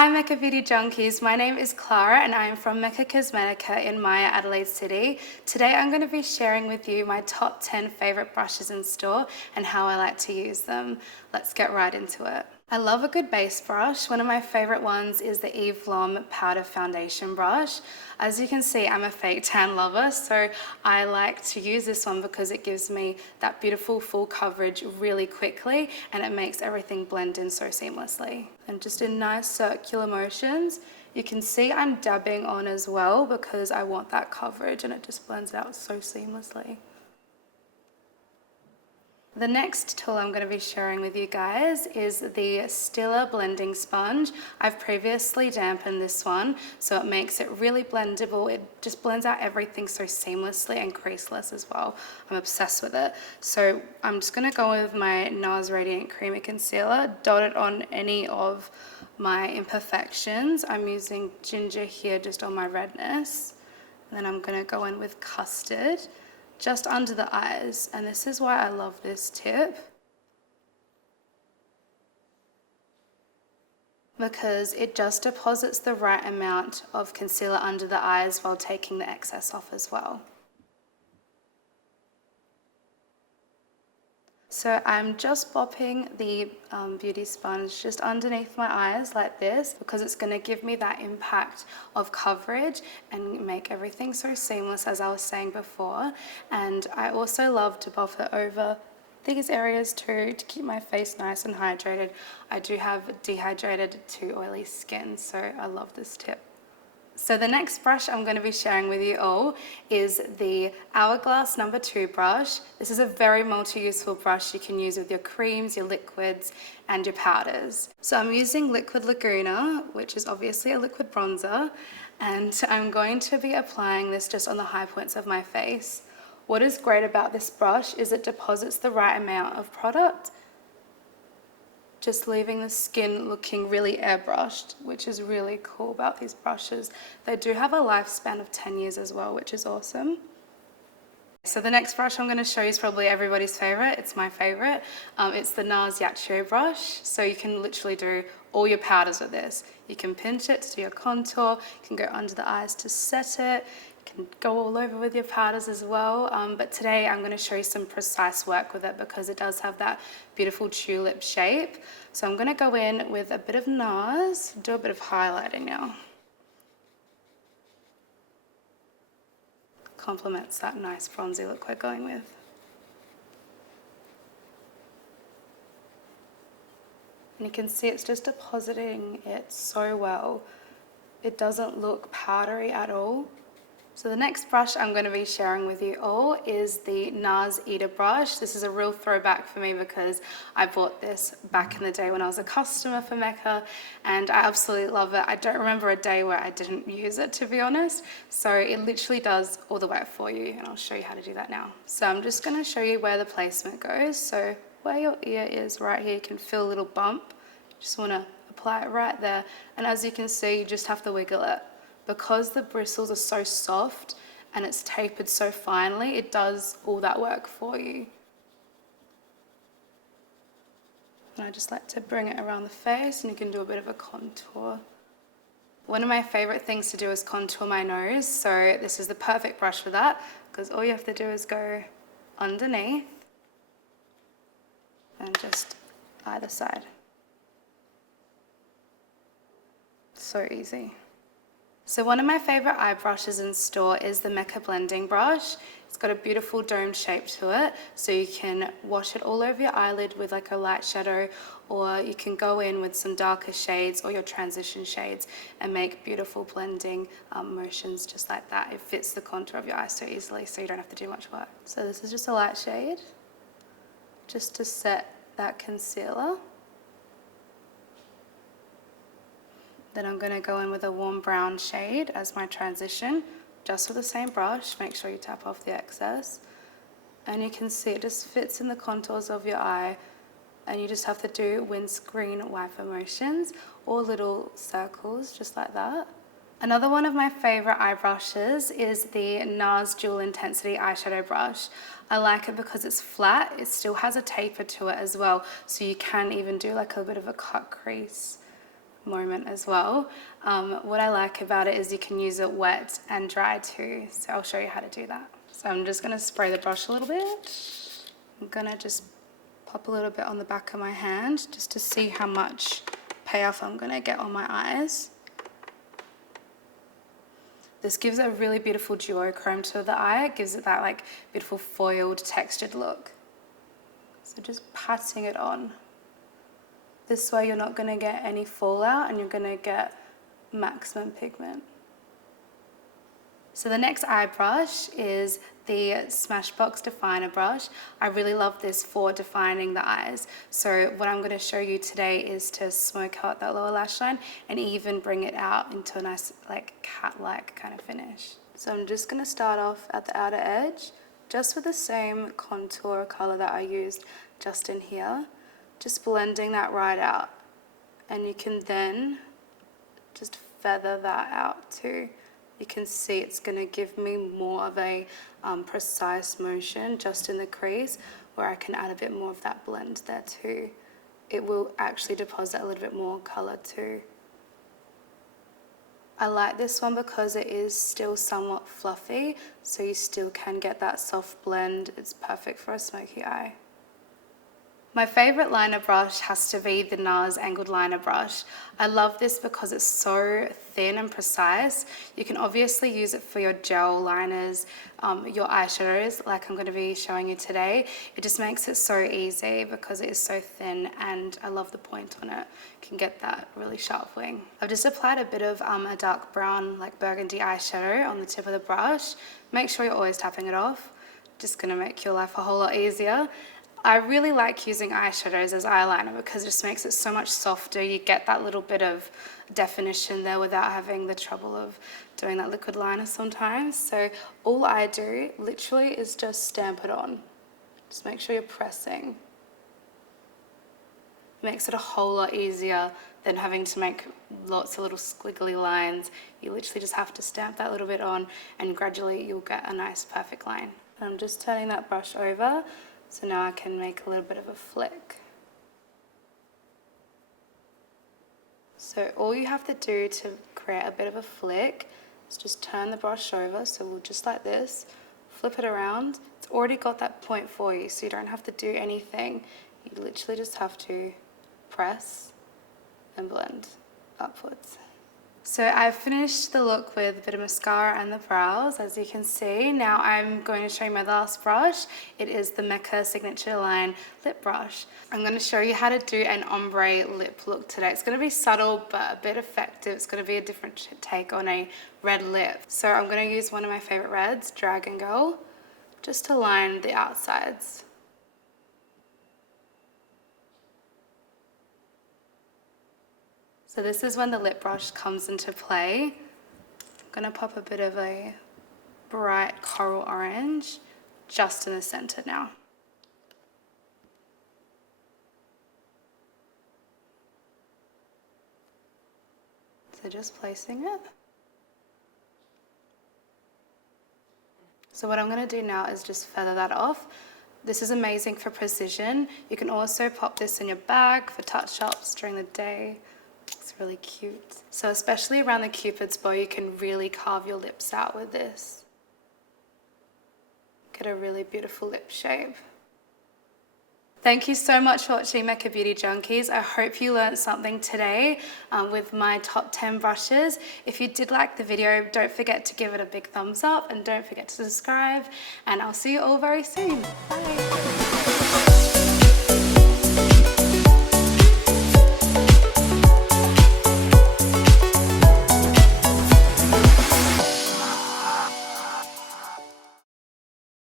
Hi Mecca Beauty Junkies, my name is Clara and I am from Mecca Cosmetica in Maya, Adelaide City. Today I'm going to be sharing with you my top 10 favourite brushes in store and how I like to use them. Let's get right into it. I love a good base brush. One of my favourite ones is the Eve Lom Powder Foundation brush. As you can see, I'm a fake tan lover, so I like to use this one because it gives me that beautiful full coverage really quickly and it makes everything blend in so seamlessly. And just in nice circular motions, you can see I'm dabbing on as well because I want that coverage and it just blends out so seamlessly. The next tool I'm going to be sharing with you guys is the Stila Blending Sponge. I've previously dampened this one, so it makes it really blendable. It just blends out everything so seamlessly and creaseless as well. I'm obsessed with it. So I'm just going to go with my NARS Radiant Creamy Concealer, dot it on any of my imperfections. I'm using ginger here just on my redness. And then I'm going to go in with custard just under the eyes, and this is why I love this tip, because it just deposits the right amount of concealer under the eyes while taking the excess off as well. So I'm just bopping the beauty sponge just underneath my eyes like this because it's going to give me that impact of coverage and make everything so seamless, as I was saying before. And I also love to buff it over these areas too to keep my face nice and hydrated. I do have dehydrated to oily skin, so I love this tip. So the next brush I'm going to be sharing with you all is the Hourglass No.2 Brush. This is a very multi-useful brush you can use with your creams, your liquids, and your powders. So I'm using Liquid Laguna, which is obviously a liquid bronzer, and I'm going to be applying this just on the high points of my face. What is great about this brush is it deposits the right amount of product, just leaving the skin looking really airbrushed, which is really cool about these brushes. They do have a lifespan of 10 years as well, which is awesome. So the next brush I'm going to show you is probably everybody's favorite. It's my favorite. It's the NARS Yachiyo brush. So you can literally do all your powders with this. You can pinch it to do your contour, you can go under the eyes to set it, can go all over with your powders as well, but today I'm going to show you some precise work with it because it does have that beautiful tulip shape. So I'm going to go in with a bit of NARS, do a bit of highlighting now. Complements that nice bronzy look we're going with. And you can see it's just depositing it so well. It doesn't look powdery at all. So the next brush I'm going to be sharing with you all is the NARS Eater brush. This is a real throwback for me because I bought this back in the day when I was a customer for Mecca and I absolutely love it. I don't remember a day where I didn't use it, to be honest. So it literally does all the work for you, and I'll show you how to do that now. So I'm just going to show you where the placement goes. So where your ear is right here, you can feel a little bump. Just want to apply it right there, and as you can see, you just have to wiggle it. Because the bristles are so soft and it's tapered so finely, it does all that work for you. And I just like to bring it around the face, and you can do a bit of a contour. One of my favorite things to do is contour my nose, so this is the perfect brush for that because all you have to do is go underneath and just either side. So easy. So one of my favorite eye brushes in store is the Mecca blending brush. It's got a beautiful domed shape to it, so you can wash it all over your eyelid with like a light shadow, or you can go in with some darker shades or your transition shades and make beautiful blending motions just like that. It fits the contour of your eye so easily, so you don't have to do much work. So this is just a light shade, just to set that concealer. Then I'm going to go in with a warm brown shade as my transition, just with the same brush. Make sure you tap off the excess. And you can see it just fits in the contours of your eye, and you just have to do windscreen wiper motions or little circles just like that. Another one of my favorite eye brushes is the NARS Dual Intensity Eyeshadow Brush. I like it because it's flat, it still has a taper to it as well, so you can even do like a bit of a cut crease moment as well. What I like about it is you can use it wet and dry too, so I'll show you how to do that. So I'm just going to spray the brush a little bit. I'm going to just pop a little bit on the back of my hand just to see how much payoff I'm going to get on my eyes. This gives a really beautiful duochrome to the eye. It gives it that like beautiful foiled textured look. So just patting it on. This way you're not going to get any fallout and you're going to get maximum pigment. So the next eye brush is the Smashbox Definer brush. I really love this for defining the eyes. So what I'm going to show you today is to smoke out that lower lash line and even bring it out into a nice like cat-like kind of finish. So I'm just going to start off at the outer edge, just with the same contour color that I used just in here, just blending that right out. And you can then just feather that out too. You can see it's going to give me more of a precise motion just in the crease, where I can add a bit more of that blend there too. It will actually deposit a little bit more color too. I like this one because it is still somewhat fluffy, so you still can get that soft blend. It's perfect for a smoky eye. My favorite liner brush has to be the NARS Angled Liner Brush. I love this because it's so thin and precise. You can obviously use it for your gel liners, your eyeshadows, like I'm going to be showing you today. It just makes it so easy because it is so thin, and I love the point on it. You can get that really sharp wing. I've just applied a bit of a dark brown, like burgundy eyeshadow on the tip of the brush. Make sure you're always tapping it off. Just going to make your life a whole lot easier. I really like using eyeshadows as eyeliner because it just makes it so much softer. You get that little bit of definition there without having the trouble of doing that liquid liner sometimes. So all I do literally is just stamp it on. Just make sure you're pressing. It makes it a whole lot easier than having to make lots of little squiggly lines. You literally just have to stamp that little bit on and gradually you'll get a nice perfect line. And I'm just turning that brush over. So now I can make a little bit of a flick. So all you have to do to create a bit of a flick is just turn the brush over, so we'll just like this, flip it around. It's already got that point for you, so you don't have to do anything. You literally just have to press and blend upwards. So I've finished the look with a bit of mascara and the brows, as you can see. Now I'm going to show you my last brush. It is the Mecca Signature Line Lip Brush. I'm going to show you how to do an ombre lip look today. It's going to be subtle but a bit effective. It's going to be a different take on a red lip. So I'm going to use one of my favorite reds, Dragon Girl, just to line the outsides. So this is when the lip brush comes into play. I'm going to pop a bit of a bright coral orange just in the center now. So just placing it. So what I'm going to do now is just feather that off. This is amazing for precision. You can also pop this in your bag for touch-ups during the day. It's really cute. So especially around the Cupid's bow, you can really carve your lips out with this. Get a really beautiful lip shape. Thank you so much for watching Mecca Beauty Junkies. I hope you learned something today with my top 10 brushes. If you did like the video, don't forget to give it a big thumbs up and don't forget to subscribe. And I'll see you all very soon. Bye.